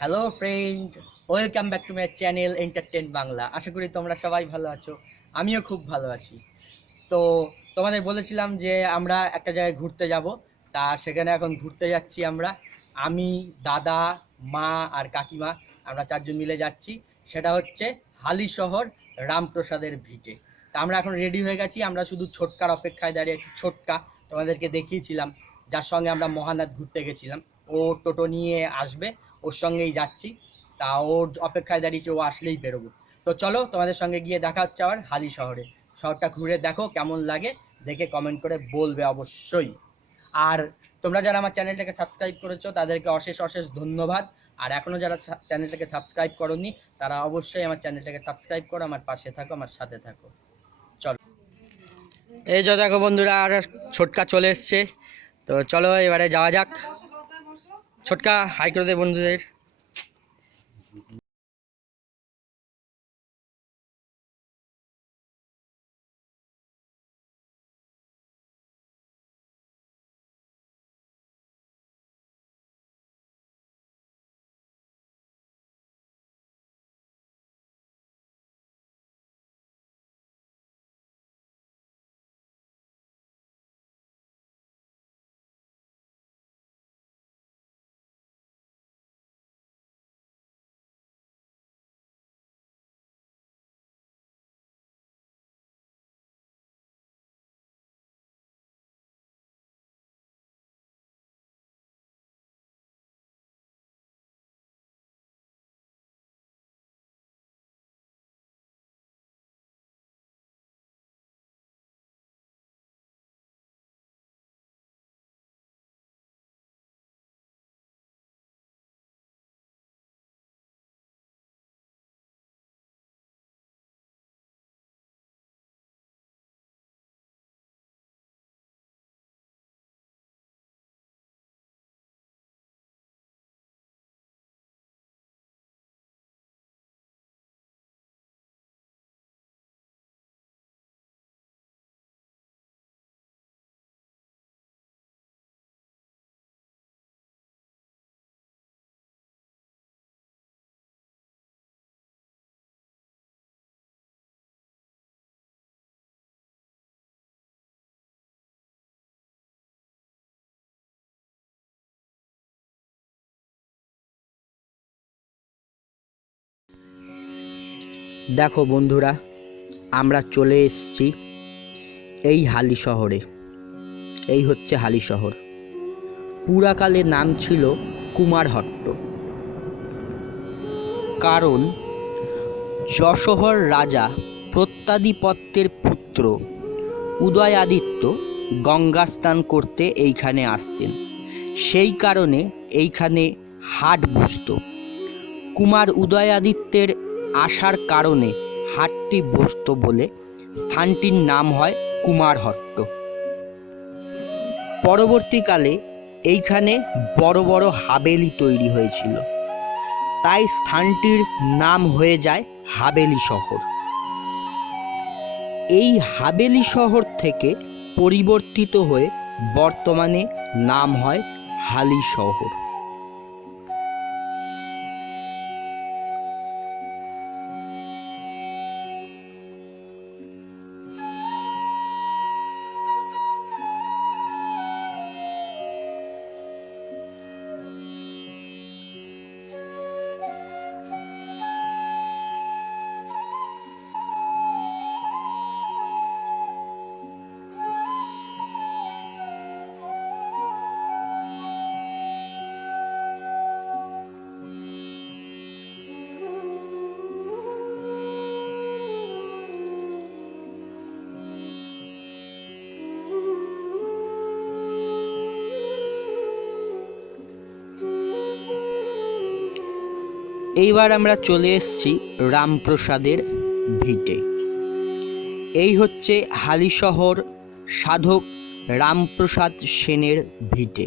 Hello friend welcome back to my channel entertain Bangla আশা করি তোমরা সবাই ভালো আছো। আমিও খুব ভালো আছি। তো তোমাদের বলেছিলাম যে আমরা একটা জায়গায় ঘুরতে যাব। তা সেখানে এখন ঘুরতে যাচ্ছি আমরা। আমি, দাদা, মা আর কাকিমা, আমরা চারজন মিলে যাচ্ছি। সেটা হচ্ছে হালি শহর, রামপ্রসাদের ভিটে। তা আমরা এখন রেডি হয়ে গেছি। আমরা শুধু ছোটকার অপেক্ষায় দাঁড়িয়ে আছি। ছোটকা, তোমাদেরকে দেখিয়েছিলাম। যার সঙ্গে আমরা মহানাথ ঘুরতে গেছিলাম। ও টোটো নিয়ে আসবে, ওর সঙ্গেই যাচ্ছি। তা ওর অপেক্ষায় দাঁড়িয়েছে, ও আসলেই বেরোবো। তো চলো, তোমাদের সঙ্গে গিয়ে দেখা হচ্ছে আবার হালি শহরে। শহরটা ঘুরে দেখো কেমন লাগে, দেখে কমেন্ট করে বলবে অবশ্যই। আর তোমরা যারা আমার চ্যানেলটাকে সাবস্ক্রাইব করেছ, তাদেরকে অশেষ অশেষ ধন্যবাদ। আর এখনও যারা চ্যানেলটাকে সাবস্ক্রাইব করোনি, তারা অবশ্যই আমার চ্যানেলটাকে সাবস্ক্রাইব করো, আমার পাশে থাকো, আমার সাথে থাকো। চলো। এই যে দেখো বন্ধুরা, আর ছোটকা চলে এসছে। তো চলো, এবারে যাওয়া যাক। ছোটকা হাই করে দেয় বন্ধুদের। দেখো বন্ধুরা, আমরা চলে এসছি এই হালি শহরে। এই হচ্ছে হালি শহর। পুরাকালে নাম ছিল কুমারহট্ট। কারণ যশোহর রাজা প্রত্যাদিপত্যের পুত্র উদয়াদিত্য গঙ্গা স্নান করতে এইখানে আসতেন। সেই কারণে এইখানে হাট বসত কুমার উদয়াদিত্যের আসার কারণে হাটটি বসত বলে স্থানটির নাম হয় কুমারহট্ট। পরবর্তীকালে এইখানে বড় বড় হাবেলি তৈরি হয়েছিল। তাই স্থানটির নাম হয়ে যায় হাবেলি শহর। এই হাবেলি শহর থেকে পরিবর্তিত হয়ে বর্তমানে নাম হয় হালি শহর। এইবার আমরা চলে এসেছি রামপ্রসাদের ভিটে। এই হচ্ছে হালিশহর সাধক রামপ্রসাদ সেনের ভিটে।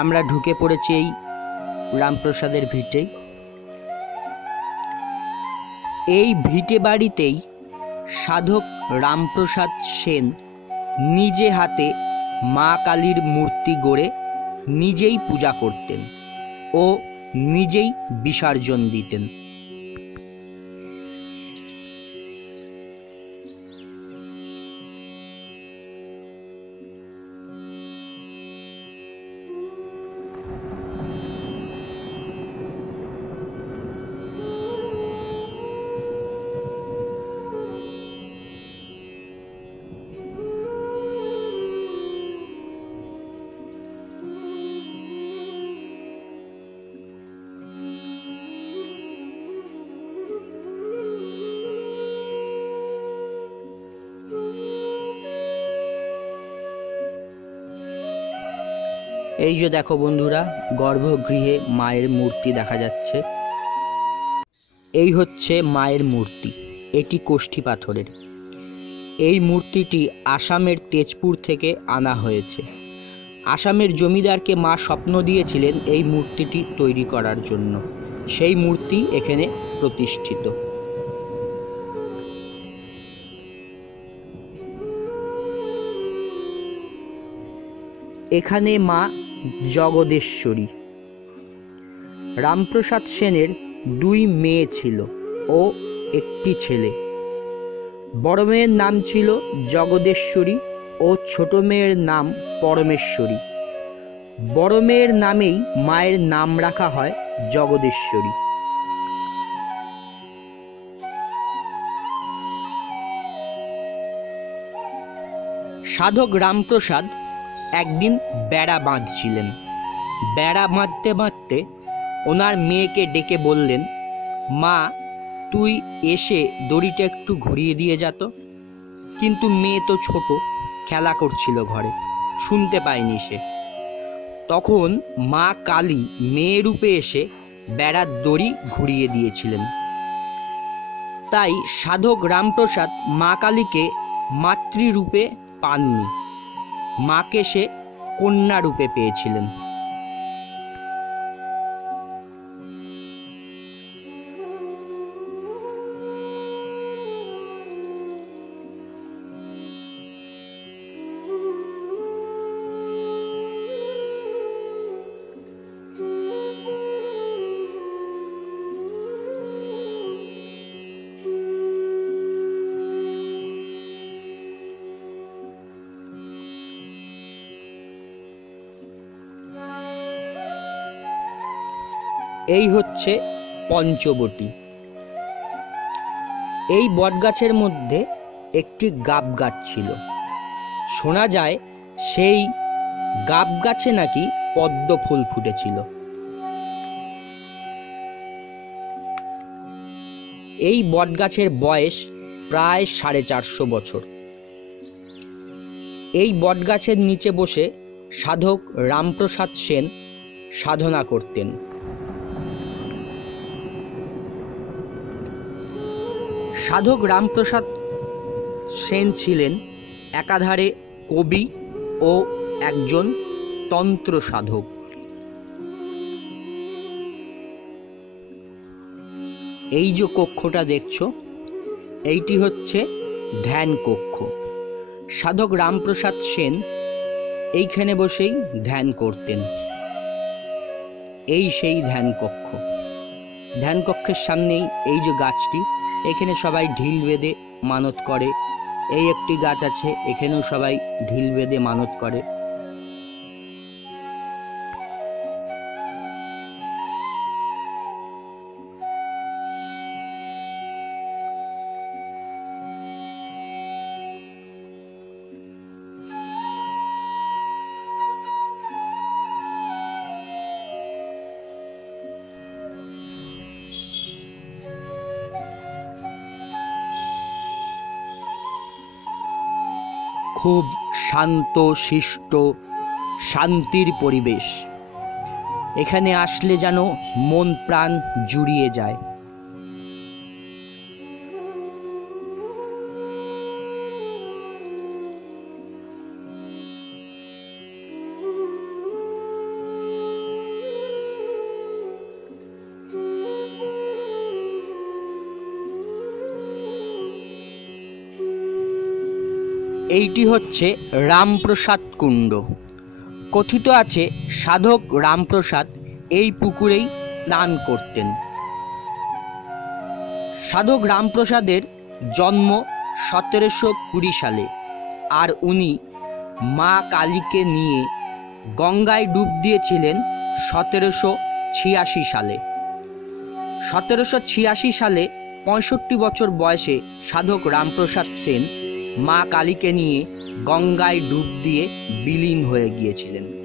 আমরা ঢুকে পড়েছি এই রামপ্রসাদের ভিটে। এই ভিটে বাড়িতেই সাধক রামপ্রসাদ সেন নিজে হাতে মা কালীর মূর্তি গড়ে নিজেই পূজা করতেন ও নিজেই বিসর্জন দিতেন। এই যে দেখো বন্ধুরা, গর্ভগৃহে মায়ের মূর্তি দেখা যাচ্ছে। এই হচ্ছে মায়ের মূর্তি, এটি কোষ্ঠী পাথরের। এই মূর্তিটি আসামের তেজপুর থেকে আনা হয়েছে। আসামের জমিদারকে মা স্বপ্ন দিয়েছিলেন এই মূর্তিটি তৈরি করার জন্য। সেই মূর্তি এখানে প্রতিষ্ঠিত। এখানে মা জগদেশ্বরী। রামপ্রসাদ সেনের দুই মেয়ে ছিল ও একটি ছেলে। বড় মেয়ের নাম ছিল জগদেশ্বরী ও ছোট মেয়ের নাম পরমেশ্বরী। বড় মেয়ের নামেই মায়ের নাম রাখা হয় জগদেশ্বরী। সাধক রামপ্রসাদ একদিন বেড়া বাঁধছিলেন। বেড়া বাঁধতে বাঁধতে ওনার মেয়েকে ডেকে বললেন, মা, তুই এসে দড়িটা একটু ঘুরিয়ে দিয়ে যা কিন্তু মেয়ে তো ছোট, খেলা করছিল ঘরে, শুনতে পায়নি সে। তখন মা কালী মেয়ে রূপে এসে বেড়ার দড়ি ঘুরিয়ে দিয়েছিলেন। তাই সাধক রামপ্রসাদ মা কালীকে মাতৃরূপে পাননি। মাকে সে কন্যা রূপে পেয়েছিলেন। এই হচ্ছে পঞ্চবটি। এই বটগাছের মধ্যে একটি গাব গাছ ছিল। শোনা যায় সেই গাব গাছে নাকি পদ্ম ফুল ফুটেছিল। এই বটগাছের বয়স প্রায় সাড়ে চারশো বছর। এই বটগাছের নিচে বসে সাধক রামপ্রসাদ সেন সাধনা করতেন। সাধক রামপ্রসাদ সেন ছিলেন একাধারে কবি ও একজন তন্ত্র সাধক। এই যে কক্ষটা দেখছ, এইটি হচ্ছে ধ্যান কক্ষ। সাধক রামপ্রসাদ সেন এইখানে বসেই ধ্যান করতেন। এই সেই ধ্যান কক্ষ। ধ্যান কক্ষের সামনেই এই যে গাছটি এখানে সবাই ঢিল বেঁধে মানত করে। এই একটি গাছ আছে, এখানেও সবাই ঢিল বেঁধে মানত করে। খুব শান্ত শিষ্ট শান্তির পরিবেশ। এখানে আসলে যেন মন প্রাণ জুড়িয়ে যায়। এইটি হচ্ছে রামপ্রসাদ কুণ্ড। কথিত আছে, সাধক রামপ্রসাদ এই পুকুরেই স্নান করতেন। সাধক রামপ্রসাদের জন্ম সতেরোশো কুড়ি সালে আর উনি মা কালীকে নিয়ে গঙ্গায় ডুব দিয়েছিলেন সতেরোশো ছিয়াশি সালে। সতেরোশো ছিয়াশি সালে পঁয়ষট্টি বছর বয়সে সাধক রামপ্রসাদ সেন মা কালীকে নিয়ে গঙ্গায় ডুব দিয়ে বিলীন হয়ে গিয়েছিলেন।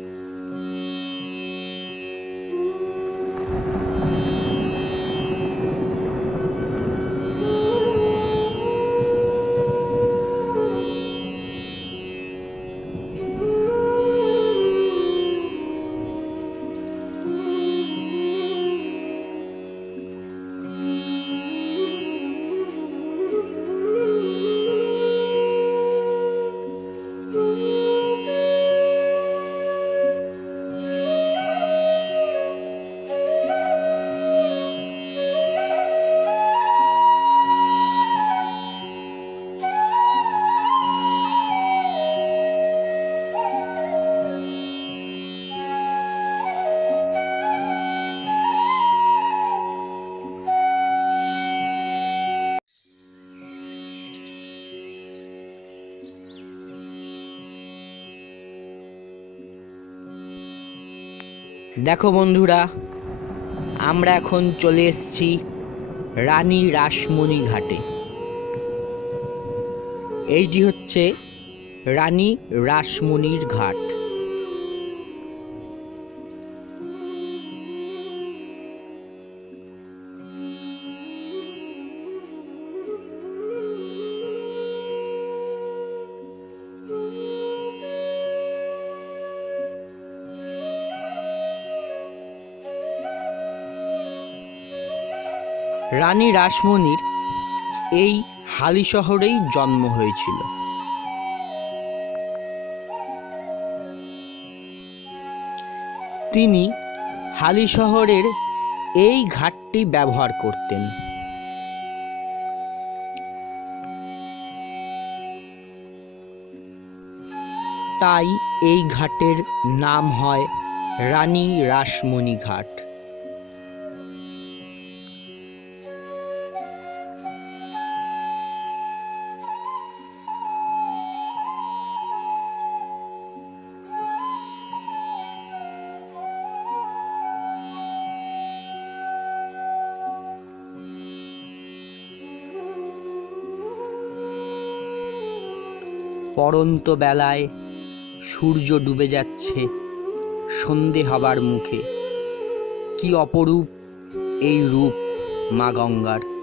দেখো বন্ধুরা আমরা এখন চলে এসেছি রানী রাসমণি ঘাটে। এইটি হচ্ছে রানী রাসমণির ঘাট। রানী রাসমণির এই হালি শহরেই জন্ম হয়েছিল। তিনি হালি শহরের এই ঘাটটি ব্যবহার করতেন। তাই এই ঘাটের নাম হয় রানী রাসমণি ঘাট। পরন্ত বেলায় সূর্য ডুবে যাচ্ছে সন্ধে হবার মুখে। কি অপরূপ এই রূপ মা গঙ্গার।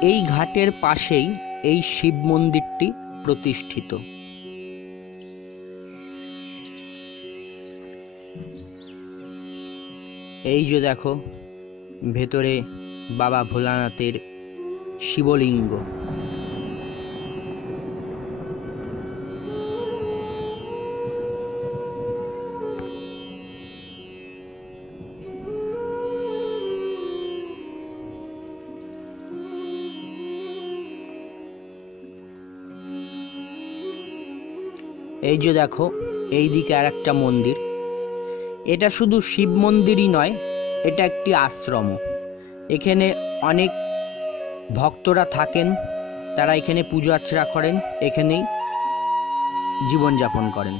এই ঘাটের পাশেই এই শিব মন্দিরটি প্রতিষ্ঠিত। এই যে দেখো ভেতরে বাবা ভোলানাথের শিবলিঙ্গ। এই যে দেখো এই দিকে আর একটা মন্দির। এটা শুধু শিব মন্দিরই নয়, এটা একটি আশ্রম এখানে অনেক ভক্তরা থাকেন, তারা এখানে পুজো আর্চনা করেন, এখানেই জীবনযাপন করেন।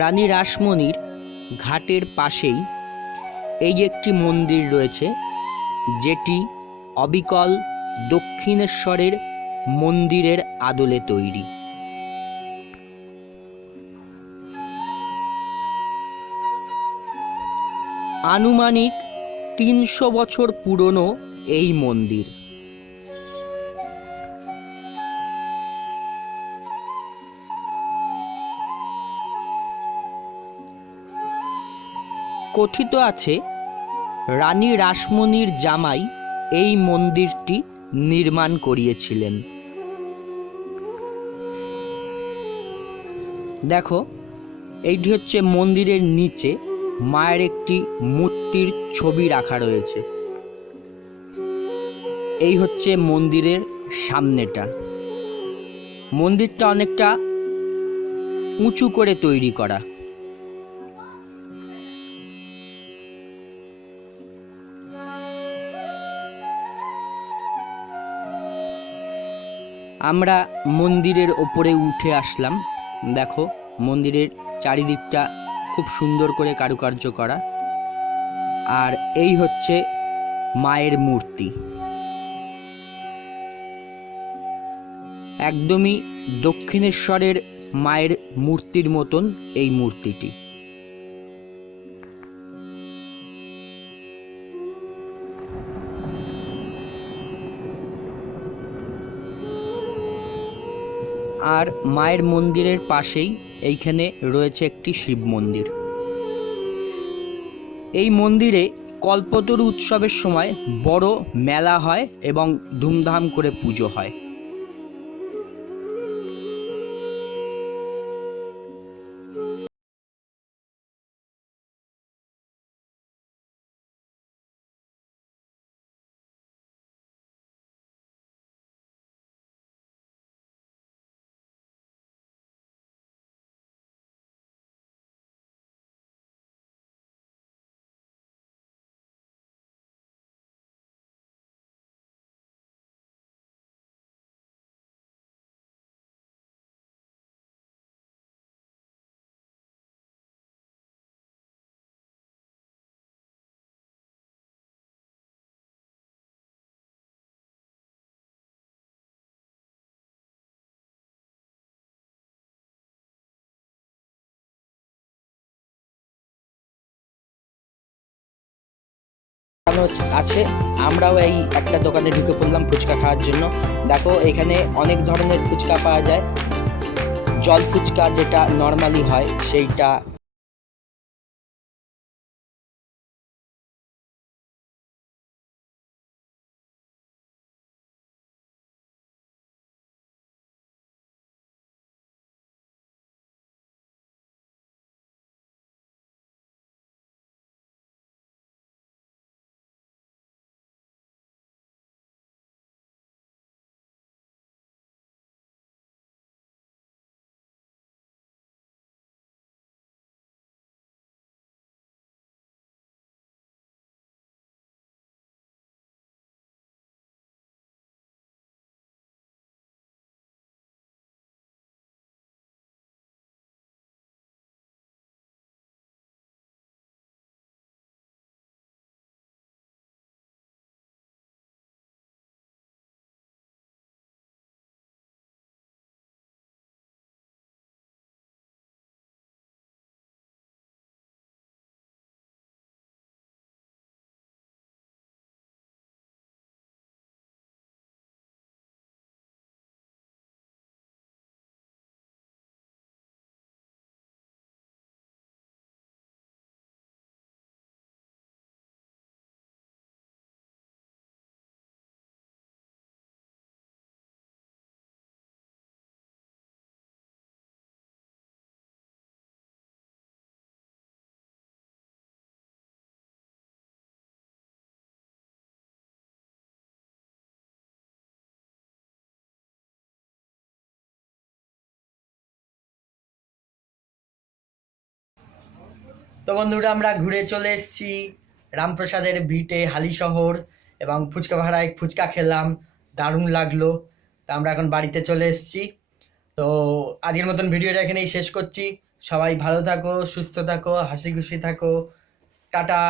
রানী রাসমণির ঘাটের পাশেই এই একটি মন্দির রয়েছে, যেটি অবিকল দক্ষিণেশ্বরের মন্দিরের আদলে তৈরি। আনুমানিক তিনশো বছর পুরনো এই মন্দির। কথিত আছে, রানী রাসমণির জামাই এই মন্দিরটি নির্মাণ করিয়েছিলেন। দেখো, এইটি হচ্ছে মন্দিরের নিচে মায়ের একটি মূর্তির ছবি রাখা রয়েছে। এই হচ্ছে মন্দিরের সামনেটা। মন্দিরটা অনেকটা উঁচু করে তৈরি করা। আমরা মন্দিরের ওপরে উঠে আসলাম। দেখো, মন্দিরের চারিদিকটা খুব সুন্দর করে কারুকার্য করা। আর এই হচ্ছে মায়ের মূর্তি। একদমই দক্ষিণেশ্বরের মায়ের মূর্তির মতন এই মূর্তিটি। আর মায়ের মন্দিরের পাশেই এইখানে রয়েছে একটি শিব মন্দির। এই মন্দিরে কল্পতরু উৎসবের সময় বড় মেলা হয় এবং ধুমধাম করে পুজো হয়। আছে। আমরাও এই একটা দোকানে ঢুকে পড়লাম ফুচকা খাওয়ার জন্য। দেখো, এখানে অনেক ধরনের ফুচকা পাওয়া যায়। জল ফুচকা যেটা নর্মালি হয়, সেইটা তো বন্ধুরা, আমরা ঘুরে চলে এসেছি রামপ্রসাদের ভিটে হালি শহর এবং ফুচকা ভাড়ায় ফুচকা খেলাম, দারুণ লাগল। তো আমরা এখন বাড়িতে চলে এসেছি। তো আজকের মতন ভিডিওটা এখানেই শেষ করছি। সবাই ভালো থাকো, সুস্থ থাকো হাসি খুশি থাকো। টাটা!